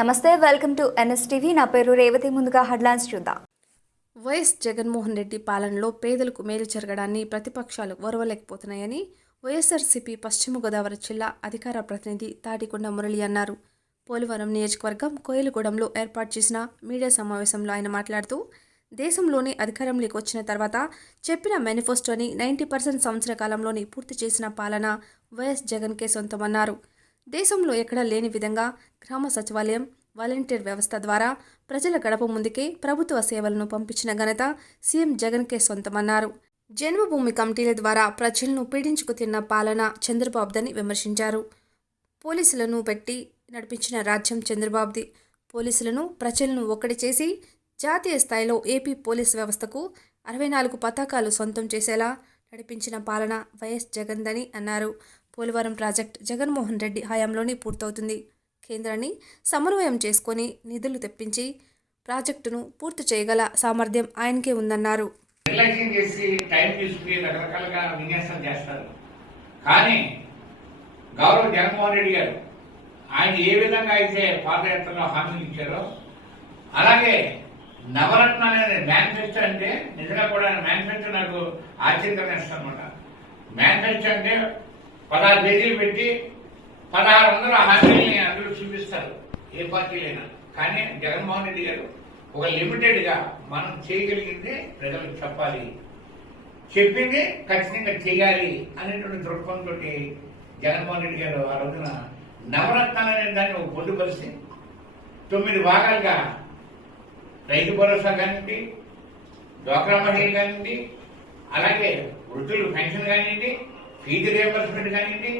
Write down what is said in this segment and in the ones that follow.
నమస్తే, welcome to NSTV. నా పేరు రేవతి. ముందుగా హెడ్లైన్స్ చూద్దాం. వైఎస్ జగన్మోహన్ రెడ్డి పాలనలో పేదలకు మేలు జరగడాన్ని ప్రతిపక్షాలు ఓర్వలేకపోతున్నాయని వైఎస్ఆర్సీపీ పశ్చిమ గోదావరి జిల్లా అధికార ప్రతినిధి తాటికొండ మురళి అన్నారు. పోలవరం నియోజకవర్గం కోయిలగూడెంలో ఏర్పాటు చేసిన మీడియా సమావేశంలో ఆయన మాట్లాడుతూ, దేశంలోని అధికారంలోకి వచ్చిన తర్వాత చెప్పిన మేనిఫెస్టోని 90% సంవత్సర కాలంలోని పూర్తి చేసిన పాలన వైఎస్ జగన్కే సొంతమన్నారు. దేశంలో ఎక్కడా లేని విధంగా గ్రామ సచివాలయం, వాలంటీర్ వ్యవస్థ ద్వారా ప్రజల గడప ముందుకే ప్రభుత్వ సేవలను పంపించిన ఘనత సీఎం జగన్కే సొంతమన్నారు. జన్మభూమి కమిటీల ద్వారా ప్రజలను పీడించుకు తిన్న పాలన చంద్రబాబుదని విమర్శించారు. పోలీసులను పెట్టి నడిపించిన రాజ్యం చంద్రబాబుది. పోలీసులను, ప్రజలను ఒక్కటి చేసి జాతీయ స్థాయిలో ఏపీ పోలీస్ వ్యవస్థకు 64 పతాకాలు సొంతం చేసేలా నడిపించిన పాలన వైఎస్ జగన్దని అన్నారు. పోలవరం ప్రాజెక్టు జగన్మోహన్ రెడ్డి హయాంలోనే పూర్తవుతుంది. కేంద్రాన్ని సమన్వయం చేసుకొని నిధులు తెప్పించి ప్రాజెక్టును పూర్తి చేయగల సామర్థ్యం ఆయనకే ఉందన్నారు. నిర్లక్ష్యం చేసి టైం తీసుకుని రకరకాలుగా విన్యాసం చేస్తారు. కానీ గౌరవ జగన్మోహన్ రెడ్డి గారు ఆయన ఏ విధంగా అయితే పాదయాత్రలో హామీలు ఇచ్చారో అలాగే నవరత్న అనే మేనిఫెస్టో అంటే నిజంగా కూడా మేనిఫెస్టో నాకు ఆశ్చర్యంగా ఇష్టం అనమాట. మేనిఫెస్టో అంటే 16 పేజీలు పెట్టి 1600 హామీలని అందరూ చూపిస్తారు ఏ పార్టీలైనా. కానీ జగన్మోహన్ రెడ్డి గారు ఒక లిమిటెడ్ గా మనం చేయగలిగింది ప్రజలకు చెప్పాలి, చెప్పింది ఖచ్చితంగా చేయాలి అనేటువంటి దృక్పథంతో జగన్మోహన్ రెడ్డి గారు ఆ రోజున నవరత్నాలు అనే దాన్ని ఒక పొందుపరిచి 9 భాగాలుగా రైతు భరోసా కానివ్వండి, డ్వాక్రా మహిళలు కానివ్వండి, అలాగే వృద్ధులు పెన్షన్ కానివ్వండి, ఫీజు రియంబర్స్మెంట్ కానివ్వండి,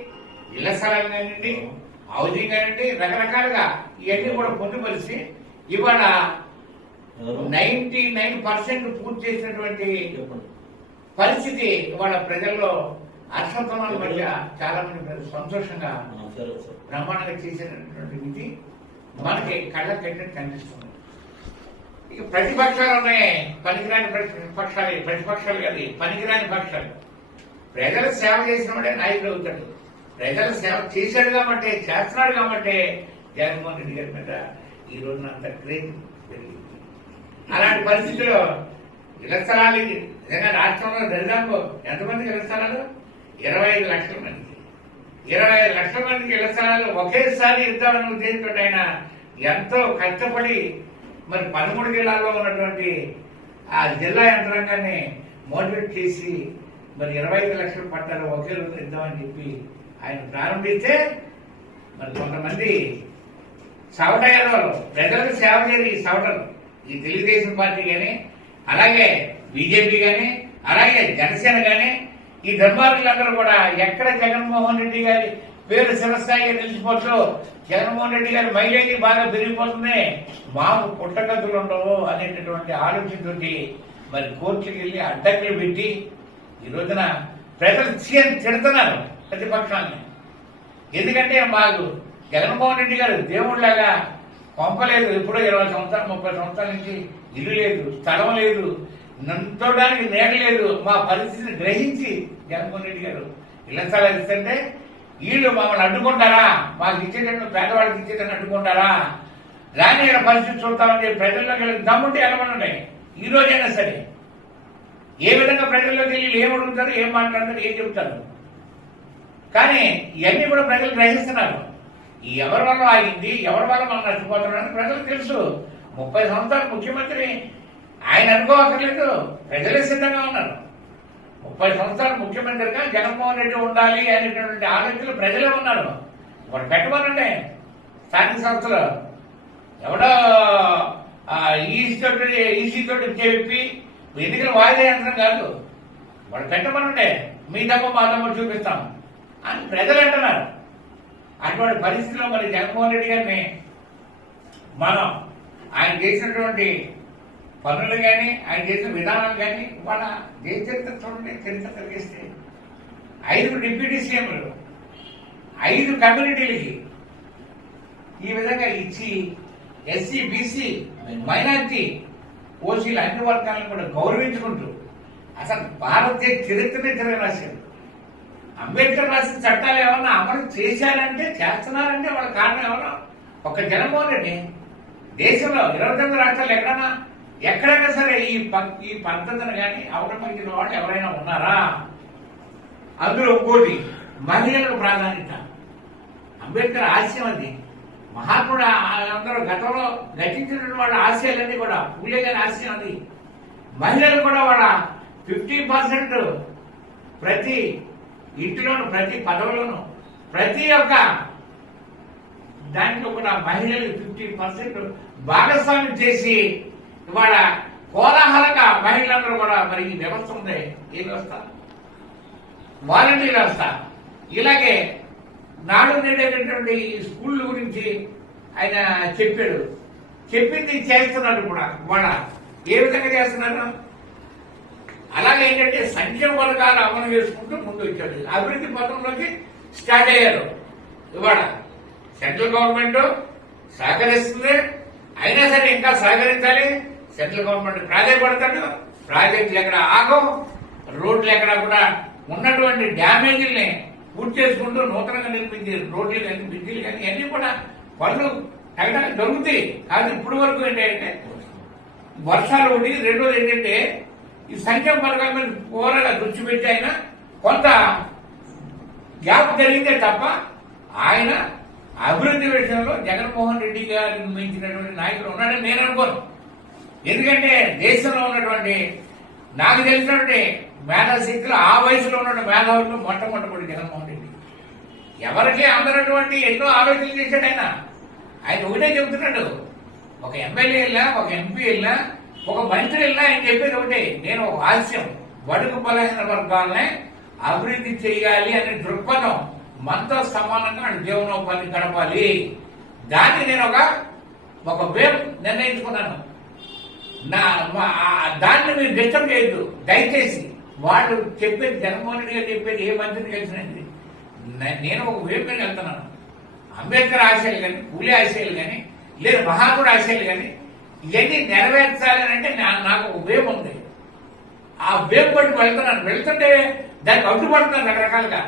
ఇళ్ల స్థలాలు కానివ్వండి, హౌసింగ్ కానివ్వండి, రకరకాలుగా ఇవన్నీ కూడా పొందుపరిచి ఇవాళ 99% పూర్తి చేసినటువంటి పరిస్థితి ఇవాళ ప్రజల్లో హర్షోత్సవాల మధ్య చాలా మంది ప్రజలు సంతోషంగా బ్రహ్మాండంగా చేసినటువంటి విధి మనకి కళ్ళ కట్టినట్టు కనిపిస్తుంది. ఇక ప్రతిపక్షాలు ఉన్నాయి, పనికిరాని ప్రతిపక్షాలు కాదు, పనికిరాని పక్షాలు. ప్రజల సేవ చేసిన వాడే నాయకుడు అవుతాడు. ప్రజల సేవ చేశాడు కాబట్టి, చేస్తున్నాడు కాబట్టి జగన్మోహన్ రెడ్డి గారి మీద ఈ రోజున అంత క్రేజ్ పెరిగింది. అలాంటి పరిస్థితుల్లో ఇళ్ల స్థలాలు నిజంగా రాష్ట్రంలో దరిదాపు ఎంతమందికి ఇళ్ల స్థలాలు? 25 లక్షల మందికి. 25 లక్షల మందికి ఇళ్ల స్థలాలు ఒకేసారి ఇద్దామని ఉద్దేశంతో ఆయన ఎంతో కష్టపడి మరి 13 జిల్లాల్లో ఉన్నటువంటి ఆ జిల్లా యంత్రాంగాన్ని మోటివేట్ చేసి మరి 25 లక్షల పట్టాలు ఒకే రోజు ఇద్దామని చెప్పి ఆయన ప్రారంభిస్తే మరి కొంతమంది సవటయ్యారు. ప్రజలకు సేవ చేయరు ఈ సవటలు. ఈ తెలుగుదేశం పార్టీ కానీ, అలాగే బీజేపీ కానీ, అలాగే జనసేన కానీ, ఈ దుర్మార్గులందరూ కూడా ఎక్కడ జగన్మోహన్ రెడ్డి గారి పేరు శిరస్థాయిగా నిలిచిపోతూ జగన్మోహన్ రెడ్డి గారి మైలేజీ బాగా పెరిగిపోతుంది, మాకు పుట్టగతులు ఉండవు అనేటటువంటి ఆలోచనతోటి మరి కోర్టుకి వెళ్ళి అడ్డంకులు పెట్టి ఈ రోజున ప్రజలు తిడుతున్నారు ప్రతిపక్షాన్ని. ఎందుకంటే మాకు జగన్మోహన్ రెడ్డి గారు దేవుళ్లాగా పంపలేదు. ఎప్పుడో 20 సంవత్సరాలు 30 సంవత్సరాల నుంచి ఇల్లు లేదు, స్థలం లేదు, నంతోడానికి నేడ లేదు. మా పరిస్థితిని గ్రహించి జగన్మోహన్ రెడ్డి గారు ఇళ్ల స్థలాలు ఇస్తుంటే వీళ్ళు మమ్మల్ని అడ్డుకుంటారా, మాకు ఇచ్చేటట్టు పేదవాళ్ళకి ఇచ్చేటట్టు అడ్డుకుంటారా, రాని ఇక్కడ పరిస్థితి చూస్తామని చెప్పి ప్రజల్లోకి వెళ్ళి దమ్ముంటే ఎలమనుండే ఈ రోజైనా సరే ఏ విధంగా ప్రజల్లోకి వెళ్ళి ఏం అడుగుతారు, ఏం మాట్లాడతారు, ఏం చెబుతారు. కానీ ఇవన్నీ కూడా ప్రజలు గ్రహిస్తున్నారు. ఎవరి వల్ల ఆగింది, ఎవరి వల్ల మనం నష్టపోతున్నారని ప్రజలకు తెలుసు. 30 సంవత్సరాలు ముఖ్యమంత్రి ఆయన అనుకోవక్కర్లేదు, ప్రజలే సిద్ధంగా ఉన్నారు. 30 సంవత్సరాలు ముఖ్యమంత్రిగా జగన్మోహన్ రెడ్డి ఉండాలి అనేటువంటి ఆలోచనలు ప్రజలే ఉన్నారు. ఇప్పుడు పెట్టమనండి స్థానిక సంస్థలు ఎవడో ఈసీ తోటి చెప్పి ఎన్నికలు వాయిదా యంత్రం కాదు, వాడు పెట్టమనండి, మీ తప్ప మా తప్ప చూపిస్తాం అని ప్రజలు అంటున్నారు. అటువంటి పరిస్థితిలో మరి జగన్మోహన్ రెడ్డి గారిని మనం ఆయన చేసినటువంటి పనులు కానీ, ఆయన చేసిన విధానాలు కానీ వాళ్ళ దేశ చరిత్ర చూడండి. చరిత్ర కలిగిస్తే 5 డిప్యూటీ సీఎంలు 5 కమ్యూనిటీలకి ఈ విధంగా ఇచ్చి ఎస్సీ, బీసీ, మైనార్టీ, ఓసీలు అన్ని వర్గాలను కూడా గౌరవించుకుంటూ అసలు భారతీయ చరిత్రనే తిరగరాశారు. అంబేద్కర్ రాసిన చట్టాలు ఏమన్నా అమలు చేశారంటే, చేస్తున్నారంటే వాళ్ళ కారణం ఎవరో ఒక జగన్మోహన్ రెడ్డి దేశంలో 29 రాష్ట్రాలు ఎక్కడైనా సరే ఈ పద్ధతిని కానీ అవలంబించిన వాళ్ళు ఎవరైనా ఉన్నారా? అందులో ఇంకోటి మహిళలకు ప్రాధాన్యత. అంబేద్కర్ ఆశయం అది. మహాత్ముడు అందరూ గతంలో గతించిన వాళ్ళ ఆశయాలన్నీ కూడా పూలే గారి ఆశయం అది. మహిళలు కూడా వాళ్ళ 50% ప్రతి ఇంటిలోను, ప్రతి పదవులోను, ప్రతి ఒక్క దాంట్లో కూడా మహిళలు 50% భాగస్వామ్యం చేసి ఇవాళ కోలాహలంగా మహిళలందరూ కూడా మరి ఈ వ్యవస్థ ఉంది. ఏ వ్యవస్థ? వాలంటీర్ వ్యవస్థ. ఇలాగే నాడు నేడేటటువంటి స్కూళ్ళ గురించి ఆయన చెప్పాడు. చెప్పింది చేస్తున్నారు కూడా. వాళ్ళ ఏ విధంగా చేస్తున్నారు? అలాగే ఏంటంటే సంక్షేమ పథకాలు అమలు చేసుకుంటూ ముందు వచ్చాడు. అభివృద్ధి పథంలోకి స్టార్ట్ అయ్యారు. ఇవాళ సెంట్రల్ గవర్నమెంట్ సహకరిస్తుంది. అయినా సరే ఇంకా సహకరించాలి. సెంట్రల్ గవర్నమెంట్ ప్రాధాన్యపడతాడు. ప్రాజెక్టులు ఎక్కడ ఆగం, రోడ్లు ఎక్కడ కూడా ఉన్నటువంటి డ్యామేజీల్ని పూర్తి చేసుకుంటూ నూతనంగా నిర్మించే రోడ్లు కానీ, బ్రిడ్జిలు కానీ అన్ని కూడా పనులు తగ్గ దొరుకుతాయి. కాదు ఇప్పటి వరకు ఏంటంటే వర్షాలు ఉండి, రెండోది ఏంటంటే ఈ సంక్షేమ పథకాల మీద పూరగా దృష్టి పెట్టి ఆయన కొంత గ్యాప్ జరిగిందే తప్ప ఆయన అభివృద్ధి విషయంలో జగన్మోహన్ రెడ్డి గారు మించినటువంటి నాయకులు ఉన్నాడని నేను అనుకోను. ఎందుకంటే దేశంలో ఉన్నటువంటి నాకు తెలిసినటువంటి మేధాశక్తులు ఆ వయసులో ఉన్న మేధావులు మొట్టమొదటి జగన్మోహన్ రెడ్డి. ఎవరికి అందరటువంటి ఎన్నో ఆలోచనలు చేశాడు ఆయన. ఆయన ఒకటే చెబుతున్నాడు, ఒక ఎమ్మెల్యే వెళ్ళా, ఒక ఎంపీ వెళ్ళా, ఒక మంత్రి వెళ్ళా ఆయన చెప్పేది ఒకటే, నేను ఆశయం బడుగు బలహీన వర్గాలనే అభివృద్ధి చేయాలి అనే దృక్పథం మనతో సమానంగా ఆయన జీవనోపాధి గడపాలి. దాన్ని నేను ఒక వేవ్ నిర్ణయించుకున్నాను. దాన్ని మీరు డిస్టర్బ్ చేయొద్దు దయచేసి. వాళ్ళు చెప్పేది జగన్మోహన్ రెడ్డి గారు చెప్పేది ఏ మంత్రిని కలిసినది. నేను ఒక వేవ్ మీద వెళ్తున్నాను. అంబేద్కర్ ఆశయాలు కానీ, పూలే ఆశయాలు కానీ, లేదా మహాత్ముడు ఆశయాలు కానీ ఇవన్నీ నెరవేర్చాలని అంటే నాకు ఒక వేవ్ ఉంది. ఆ వేవ్ పట్టి వెళ్తున్నాను. వెళ్తుంటే దానికి అడ్డుపడుతున్నాను రకరకాలుగా.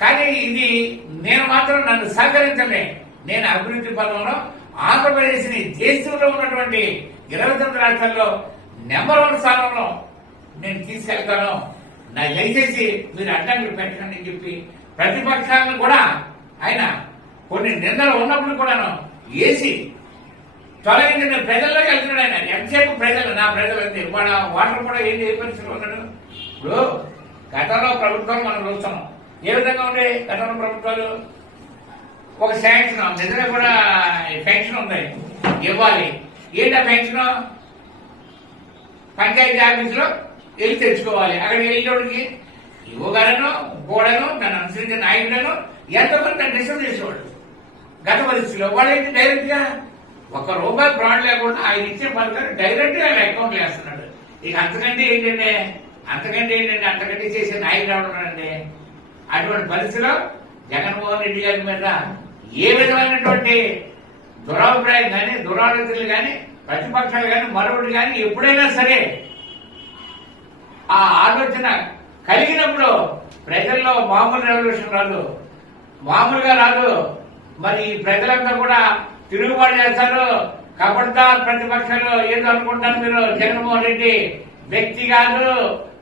కానీ ఇది నేను మాత్రం నన్ను సహకరించలే. నేను అభివృద్ధి పదంలో ఆంధ్రప్రదేశ్ ని దేశంలో ఉన్నటువంటి 29 రాష్ట్రాల్లో నెంబర్ 1 స్థానంలో నేను తీసుకెళ్తాను. నా దయచేసి మీరు అడ్డంకులు పెట్టండి అని చెప్పి ప్రతిపక్షాలను కూడా ఆయన కొన్ని నిందలు ఉన్నప్పుడు కూడాను వేసి తొలగించిన ప్రజల్లోకి వెళ్తున్నాడు ఆయన. ఎంతసేపు ప్రజలు, నా ప్రజలు అంతే. వాటర్ కూడా ఏం ఏ పరిస్థితులు ఉన్నాడు. ఇప్పుడు గతంలో ప్రభుత్వాలు మనం చూస్తున్నాం. ఏ విధంగా ఉండే గతంలో ప్రభుత్వాలు? ఒక శాంక్షన్ నిజంగా కూడా పెన్షన్ ఉంది ఇవ్వాలి. ఏంటా పెన్షన్? పంచాయతీ ఆఫీసులో వెళ్ళి తెచ్చుకోవాలి. అక్కడ వెళ్ళేవాడికి ఇవ్వగలను గోడను నన్ను అనుసరించిన నాయకులను ఎంతమంది నన్ను డిస్టర్బ్ చేసేవాడు. గత పరిస్థితిలో వాళ్ళైతే డైరెక్ట్ గా ₹1 ఫ్రాడ్ లేకుండా ఆయన ఇచ్చే పథకాలు డైరెక్ట్ గా ఆయన అకౌంట్ వేస్తున్నాడు. ఇక అంతకంటే అంతకంటే చేసే నాయకుడు ఎవడున్నాడండి? అటువంటి పరిస్థితిలో జగన్మోహన్ రెడ్డి గారి మీద ఏ విధమైనటువంటి దురాభిప్రాయం కానీ, దురాలోచనలు కానీ, ప్రతిపక్షాలు కానీ, మరొకటి కానీ ఎప్పుడైనా సరే ఆ ఆలోచన కలిగినప్పుడు ప్రజల్లో మామూలు రెవల్యూషన్ రాదు, మామూలుగా రాదు. మరి ప్రజలంతా కూడా తిరుగుబాటు చేస్తారు. కబడ్దార్ ప్రతిపక్షాలు ఏదో అనుకుంటారు మీరు. జగన్మోహన్ రెడ్డి వ్యక్తి కాదు,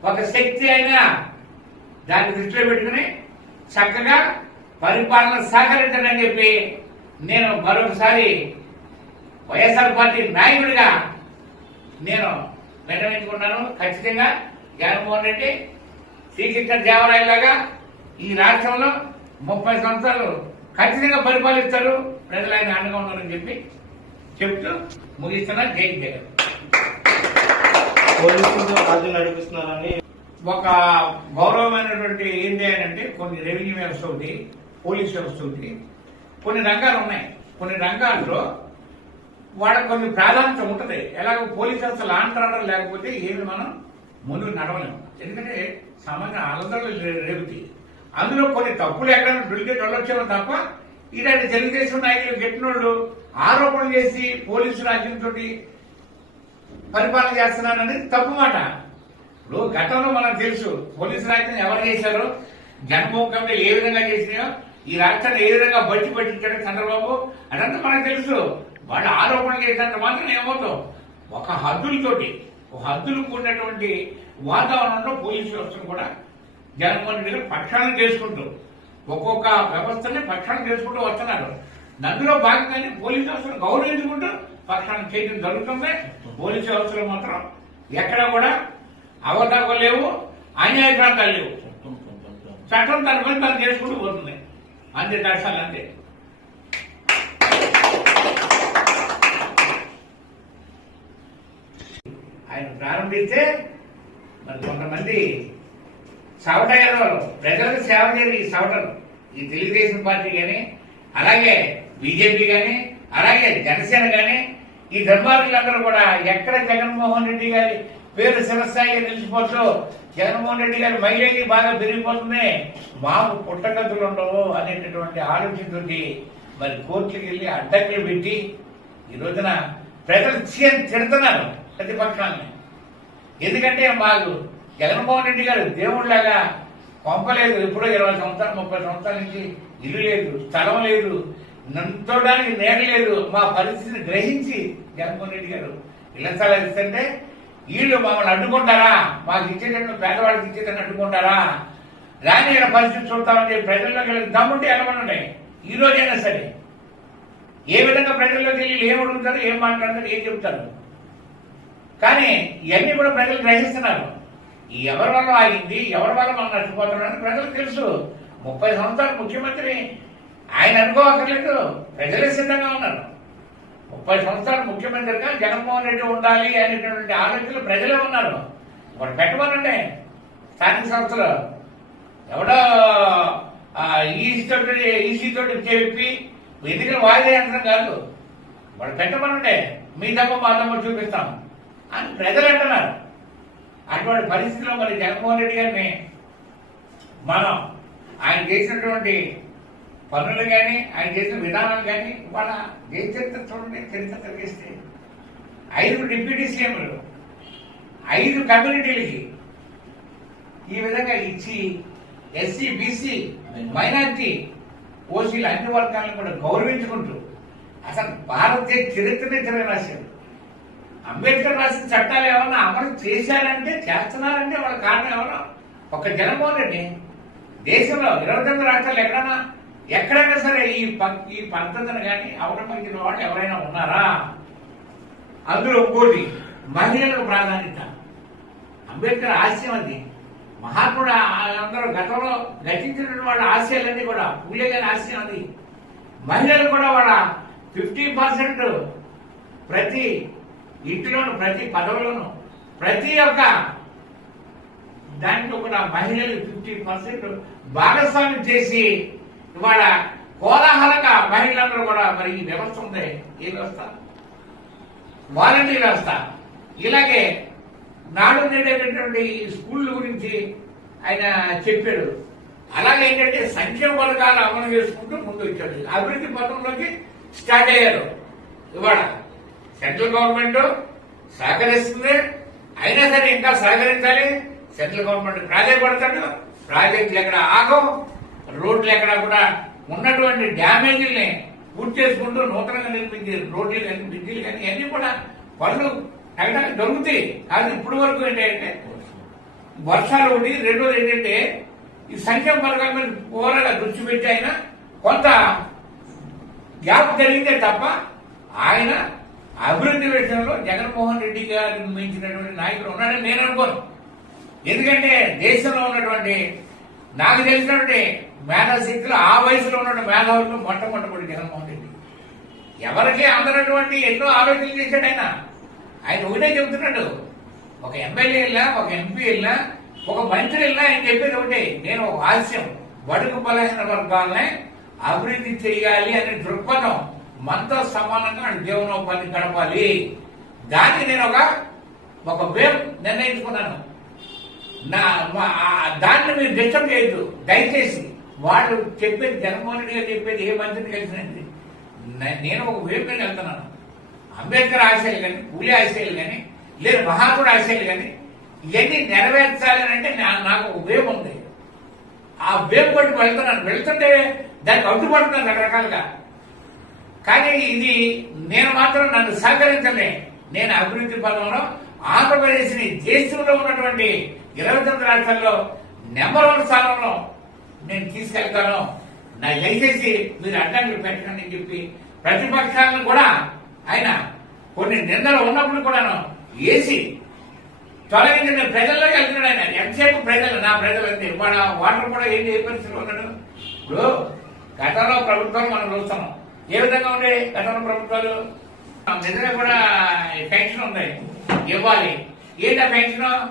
ఒక శక్తి అయినా దాన్ని దృష్టిలో పెట్టుకుని చక్కగా పరిపాలన సహకరించడని చెప్పి నేను మరొకసారి వైఎస్ఆర్ పార్టీ నాయకుడిగా నేను నిర్ణయించుకున్నాను. ఖచ్చితంగా జగన్మోహన్ రెడ్డి శ్రీకృష్ణ దేవరాయలాగా ఈ రాష్ట్రంలో 30 సంవత్సరాలు ఖచ్చితంగా పరిపాలిస్తారు. ప్రజలు ఆయన అండగా ఉన్నారని చెప్పి చెప్తూ ముగిస్తున్నా. జై జగన్. పోలీసులు రాజు నడిపిస్తున్నారని ఒక గౌరవమైనటువంటి ఏంటి అంటే కొన్ని రెవెన్యూ వ్యవస్థ ఉంది, పోలీస్ వ్యవస్థ ఉంది, కొన్ని రంగాలు ఉన్నాయి. కొన్ని రంగాల్లో వాళ్ళకి కొన్ని ప్రాధాన్యత ఉంటుంది. ఎలాగో పోలీస్ వ్యవస్థ లాంటి ఆర్డర్ లేకపోతే ఏమి మనం ముందుకు నడవలేము. ఎందుకంటే సమాజం అలదలు రేపుతాయి. అందులో కొన్ని తప్పులు ఎక్కడైనా డొలిగేట్ వెళ్ళొచ్చామో తప్ప ఇలాంటి తెలుగుదేశం నాయకులు గెట్టినోళ్ళు ఆరోపణలు చేసి పోలీసు రాజ్యంతో పరిపాలన చేస్తున్నారనేది తప్పు మాట. ఇప్పుడు గతంలో మనకు తెలుసు పోలీసు రాజ్యం ఎవరు చేశారో, జన్మభూమి కమిటీలు ఏ విధంగా చేసినాయో ఈ రాష్ట్రాన్ని ఏ విధంగా బట్టి పట్టించాడు చంద్రబాబు అదంతా మనకు తెలుసు. వాళ్ళు ఆరోపణలు చేసినంత మాత్రం ఏమవుతాం, ఒక హద్దులకు ఉన్నటువంటి వాతావరణంలో పోలీసు వ్యవస్థను కూడా జగన్మోహన్ రెడ్డి గారు పక్షాలను చేసుకుంటూ ఒక్కొక్క వ్యవస్థని పక్షాలను చేసుకుంటూ వస్తున్నారు. అందులో భాగంగానే పోలీసు వ్యవస్థను గౌరవించుకుంటూ పక్షాలను చేయడం జరుగుతుంది. పోలీసు వ్యవస్థలో మాత్రం ఎక్కడ కూడా అవతారాలు లేవు, అన్యాయకాంతాలు లేవు. చట్టం తన పని తను చేసుకుంటూ పోతుంది. అంతే దర్శనాలు అంతే. ఆయన ప్రారంభిస్తే మరి కొంతమంది సవటయ్యారు, ప్రజలకు సేవ చేయరు. ఈ సవటలు ఈ తెలుగుదేశం పార్టీ కానీ, అలాగే బీజేపీ కానీ, అలాగే జనసేన కానీ, ఈ దుర్మార్గులందరూ కూడా ఎక్కడ జగన్మోహన్ రెడ్డి గారి పేరు శిరస్థాయిగా నిలిచిపోతూ జగన్మోహన్ రెడ్డి గారి మైలేజీ బాగా పెరిగిపోతుంది, మాకు పుట్టగతులు ఉండవు అనేటటువంటి ఆలోచనతో మరి కోర్టుకి వెళ్ళి అడ్డంకులు పెట్టి ఈ రోజున ప్రజలు తిడుతున్నారు ప్రతిపక్షాన్ని. ఎందుకంటే మాకు జగన్మోహన్ రెడ్డి గారు దేవుళ్లాగా పంపలేదు. ఎప్పుడో 20 సంవత్సరాలు 30 సంవత్సరాల నుంచి ఇల్లు లేదు, స్థలం లేదు, నంతోడానికి నేడ లేదు. మా పరిస్థితిని గ్రహించి జగన్మోహన్ రెడ్డి గారు ఇళ్ల స్థలాలు ఇస్తుంటే వీళ్ళు మమ్మల్ని అడ్డుకుంటారా, మాకు ఇచ్చేటట్టు పేదవాడికి ఇచ్చేటట్టు అడ్డుకుంటారా, రాని ఇక్కడ పరిస్థితి చూస్తామని చెప్పి ప్రజల్లోకి వెళ్ళి దమ్ముంటే ఎలాగొన్నాయి. ఈ రోజైనా సరే ఏ విధంగా ప్రజల్లోకి వెళ్ళి ఏం అడుగుతారు, ఏం మాట్లాడతారు, ఏం చెప్తారు. కానీ ఇవన్నీ కూడా ప్రజలు గ్రహిస్తున్నారు. ఎవరి వల్ల ఆగింది, ఎవరి వల్ల మనం నష్టపోతున్నారని ప్రజలకు తెలుసు. 30 సంవత్సరాలు ముఖ్యమంత్రి ఆయన అనుకోవక్కర్లేదు, ప్రజలే సిద్ధంగా ఉన్నారు. 30 సంవత్సరాలు ముఖ్యమంత్రిగా జగన్మోహన్ రెడ్డి ఉండాలి అనేటువంటి ఆలోచనలు ప్రజలే ఉన్నారు. వాడు పెట్టమనండి. స్థానిక సంస్థలు ఎవడో ఈసీ తోటి చెప్పి ఎన్నికలు వాయిదా యంత్రం కాదు, వాడు పెట్టమనండి. మీ తప్ప మా తప్ప చూపిస్తాం అని ప్రజలు అంటున్నారు. అటువంటి పరిస్థితిలో మరి జగన్మోహన్ రెడ్డి గారిని మనం ఆయన చేసినటువంటి పనులు కానీ, ఆయన చేసిన విధానాలు కానీ వాళ్ళ దేశ చరిత్ర చూడండి. చరిత్ర తెలిస్తే 5 డిప్యూటీ సీఎంలు 5 కమ్యూనిటీలకి ఈ విధంగా ఇచ్చి ఎస్సీ, బీసీ, మైనార్టీ, ఓసీలు అన్ని వర్గాలను కూడా గౌరవించుకుంటూ అసలు భారతదేశ చరిత్రనే తిరగరాశారు. అంబేద్కర్ రాసిన చట్టాలు ఏమన్నా అమలు చేశారంటే, చేస్తున్నారంటే వాళ్ళ కారణం ఎవరో ఒక జగన్మోహన్ రెడ్డి. దేశంలో 29 రాష్ట్రాలు ఎక్కడైనా సరే ఈ పద్ధతిని కానీ అవలంబించిన వాళ్ళు ఎవరైనా ఉన్నారా? అందులో ఇంకోటి మహిళలకు ప్రాధాన్యత. అంబేద్కర్ ఆశయం అది. మహాత్ముడు అందరూ గతంలో గతించిన వాళ్ళ ఆశయాలన్నీ కూడా పూలే గారి ఆశయం అది. మహిళలు కూడా వాళ్ళ 50% ప్రతి ఇంటిలోను, ప్రతి పదవులోను, ప్రతి ఒక్క దాంట్లో కూడా మహిళలు 50% భాగస్వామ్యం చేసి ఇవాళ కోలాహలంగా మహిళలందరూ కూడా మరి ఈ వ్యవస్థ ఉంది. ఏ వ్యవస్థ? వాలంటీర్ వ్యవస్థ. ఇలాగే నాడు నేడేటటువంటి స్కూళ్ళ గురించి ఆయన చెప్పాడు. అలాగే ఏంటంటే సంక్షేమ పథకాలు అమలు చేసుకుంటూ ముందు వచ్చాడు. అభివృద్ధి పథంలోకి స్టార్ట్ అయ్యారు. ఇవాళ సెంట్రల్ గవర్నమెంట్ సహకరిస్తుంది, అయినా సరే ఇంకా సహకరించాలి. సెంట్రల్ గవర్నమెంట్ ప్రాధాన్యపడతాడు. ప్రాజెక్టులు ఎక్కడ ఆగం, రోడ్లు ఎక్కడ కూడా ఉన్నటువంటి డ్యామేజీల్ని పూర్తి చేసుకుంటూ నూతనంగా నిర్మించే రోడ్లు కానీ, బ్రిడ్జిలు కానీ ఇవన్నీ కూడా పనులు తగ్గడానికి దొరుకుతాయి. అది ఇప్పటి వరకు ఏంటంటే వర్షాలు ఒకటి, రెండోది ఏంటంటే ఈ సంక్షేమ పథకాల మీద పూర్వగా దృష్టి పెట్టి ఆయన కొంత గ్యాప్ జరిగితే తప్ప ఆయన అభివృద్ధి విషయంలో జగన్మోహన్ రెడ్డి గారిని మించినటువంటి నాయకుడు ఉన్నాడని నేను అనుకోను. ఎందుకంటే దేశంలో ఉన్నటువంటి నాకు తెలిసినటువంటి మేధాశక్తులు ఆ వయసులో ఉన్న మేధావులు మొట్టమొదటి జగన్మోహన్ రెడ్డి. ఎవరికీ అందనటువంటి ఎన్నో ఆలోచనలు చేశాడు ఆయన. ఆయన ఒకటే చెబుతున్నాడు, ఒక ఎమ్మెల్యే వెళ్ళా, ఒక ఎంపీ వెళ్ళా, ఒక మంత్రి వెళ్ళా ఆయన చెప్పేది ఒకటే, నేను ఒక ఆశయం బడుగు బలహీన వర్గాలనే అభివృద్ధి చేయాలి అనే దృక్పథం, మనతో సమానంగా జీవనోపాధి గడపాలి. దాన్ని నేను ఒక వేవ్ నిర్ణయించుకున్నాను. దాన్ని మీరు డిస్టర్బ్ చేయొద్దు దయచేసి. వాళ్ళు చెప్పేది, జగన్మోహన్ రెడ్డి గారు చెప్పేది ఏ మంత్రిని కలిసినది. నేను ఒక వేవ్ మీద వెళ్తున్నాను. అంబేద్కర్ ఆశయాలు కానీ, పూలే ఆశయాలు కానీ, లేదా మహాత్ముడు ఆశయాలు కానీ ఇవన్నీ నెరవేర్చాలని అంటే నాకు ఒక వేవ్ ఉంది. ఆ వేపు పట్టి వెళ్తుంటే దానికి అడ్డుపడుతున్నాను రకరకాలుగా. కానీ ఇది నేను మాత్రం నన్ను సహకరించలే. నేను అభివృద్ధి పదంలో ఆంధ్రప్రదేశ్ ని దేశంలో ఉన్నటువంటి 29 రాష్ట్రాల్లో నెంబర్ 1 స్థానంలో నేను తీసుకెళ్తాను. నా దయచేసి మీరు అడ్డంకులు పెట్టండి అని చెప్పి ప్రతిపక్షాలను కూడా ఆయన కొన్ని నిందలు ఉన్నప్పుడు కూడాను వేసి తొలగించిన ప్రజల్లోకి వెళ్తున్నాడు. ఆయన ఎంతసేపు ప్రజలు నా ప్రజలు అంతే. వాళ్ళ వాటర్ కూడా ఏం ఏ పరిస్థితిలో ఉన్నాడు. ఇప్పుడు గతంలో ప్రభుత్వాలు మనం చూస్తున్నాం. ఏ విధంగా ఉండే గతంలో ప్రభుత్వాలు నిజంగా కూడా పెన్షన్ ఉంది ఇవ్వాలి. ఏంటా పెన్షన్?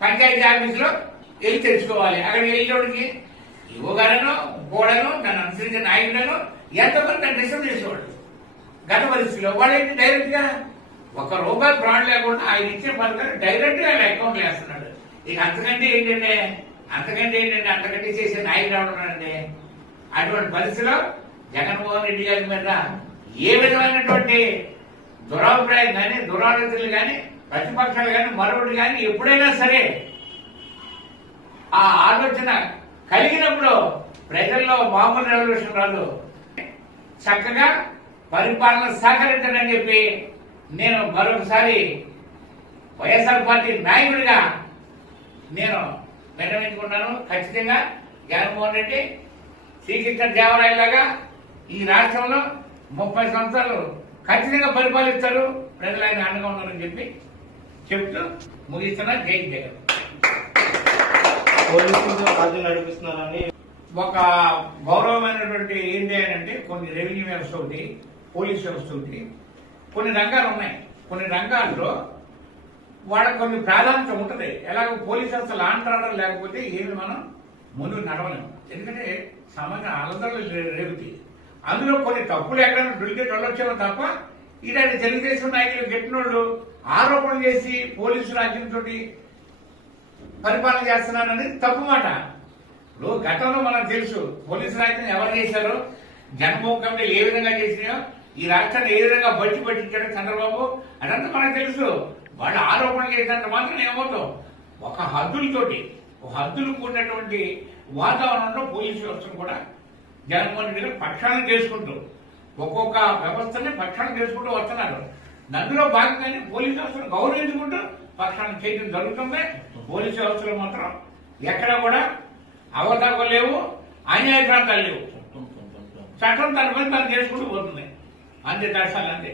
పంచాయతీ ఆఫీసులో వెళ్ళి తెచ్చుకోవాలి. అక్కడ వెళ్ళేవాడికి ఇవ్వగాలను గోడను నన్ను అనుసరించిన నాయకులను ఎంతమంది నన్ను డిస్టర్బ్ చేసేవాడు. గత పరిస్థితిలో వాళ్ళేంటి డైరెక్ట్ గా ₹1 ఫ్రాడ్ లేకుండా ఆయన ఇచ్చిన పథకాలు డైరెక్ట్ గా ఆయన అకౌంట్ వేస్తున్నాడు. ఇక అంతకంటే ఏంటంటే అంతకంటే చేసే నాయకుడు ఎవడున్నాడండి? అటువంటి పరిస్థితిలో జగన్మోహన్ రెడ్డి గారి మీద ఏ విధమైనటువంటి దురాభిప్రాయం కానీ దురాలోచనలు కానీ ప్రతిపక్షాలు కానీ మరొకటి కానీ ఎప్పుడైనా సరే ఆ ఆలోచన కలిగినప్పుడు ప్రజల్లో మామూలు రెవల్యూషన్ రాదు. చక్కగా పరిపాలన సహకరించడని చెప్పి నేను మరొకసారి వైఎస్ఆర్ పార్టీ నాయకుడిగా నేను విన్నవించుకున్నాను. ఖచ్చితంగా జగన్మోహన్ రెడ్డి శ్రీకృష్ణ దేవరాయలాగా ఈ రాష్ట్రంలో 30 సంవత్సరాలు ఖచ్చితంగా పరిపాలిస్తారు. ప్రజలు ఆయన అండగా ఉన్నారని చెప్పి చెప్తూ ముగిస్తున్నా. జై జగన్. పోలీసులతో రాజ్యం నడిపిస్తున్నారని ఒక గౌరవమైనటువంటి ఏంటి అంటే కొన్ని రెవెన్యూ వ్యవస్థ ఒకటి, పోలీస్ వ్యవస్థ ఒకటి, కొన్ని రంగాలు ఉన్నాయి. కొన్ని రంగాల్లో వాళ్ళకి కొన్ని ప్రాధాన్యత ఉంటుంది. ఎలాగో పోలీస్ వ్యవస్థ లాంటి ఆర్డర్ లేకపోతే ఏమి మనం ముందుకు నడవలేము. ఎందుకంటే సమాజ అలదలు రేగుతాయి. అందులో కొన్ని తప్పులు ఎక్కడైనా డూప్లికేట్ వచ్చేవో తప్ప ఇలాంటి తెలుగుదేశం నాయకులు గెట్టినోళ్ళు ఆరోపణలు చేసి పోలీసు రాజ్యంతో పరిపాలన చేస్తున్నారనేది తప్పు మాట. ఇప్పుడు గతంలో మనకు తెలుసు పోలీసు రాజ్యం ఎవరు చేశారో, జగన్మోహన్ కమిటీ ఏ విధంగా చేసినాయో, ఈ రాష్ట్రాన్ని ఏ విధంగా బట్టి పట్టించాడో చంద్రబాబు, అదంతా మనకు తెలుసు. వాళ్ళు ఆరోపణలు చేసినంత మాత్రం ఏమవుతాం. ఒక హద్దులు కూడినటువంటి వాతావరణంలో పోలీసు వ్యవస్థను కూడా జగన్మోహన్ రెడ్డి గారు పక్షాలను చేసుకుంటూ ఒక్కొక్క వ్యవస్థని పక్షాలను చేసుకుంటూ వస్తున్నారు. అందులో భాగంగానే పోలీసు వ్యవస్థను గౌరవించుకుంటూ పక్షాలను చేయడం జరుగుతుంది. పోలీసు వ్యవస్థలో మాత్రం ఎక్కడ కూడా అవతారాలు లేవు, అన్యాయక్రాంతాలు లేవు. చట్టం తన పని తను చేసుకుంటూ పోతుంది. అంతే దర్శాలు అంతే.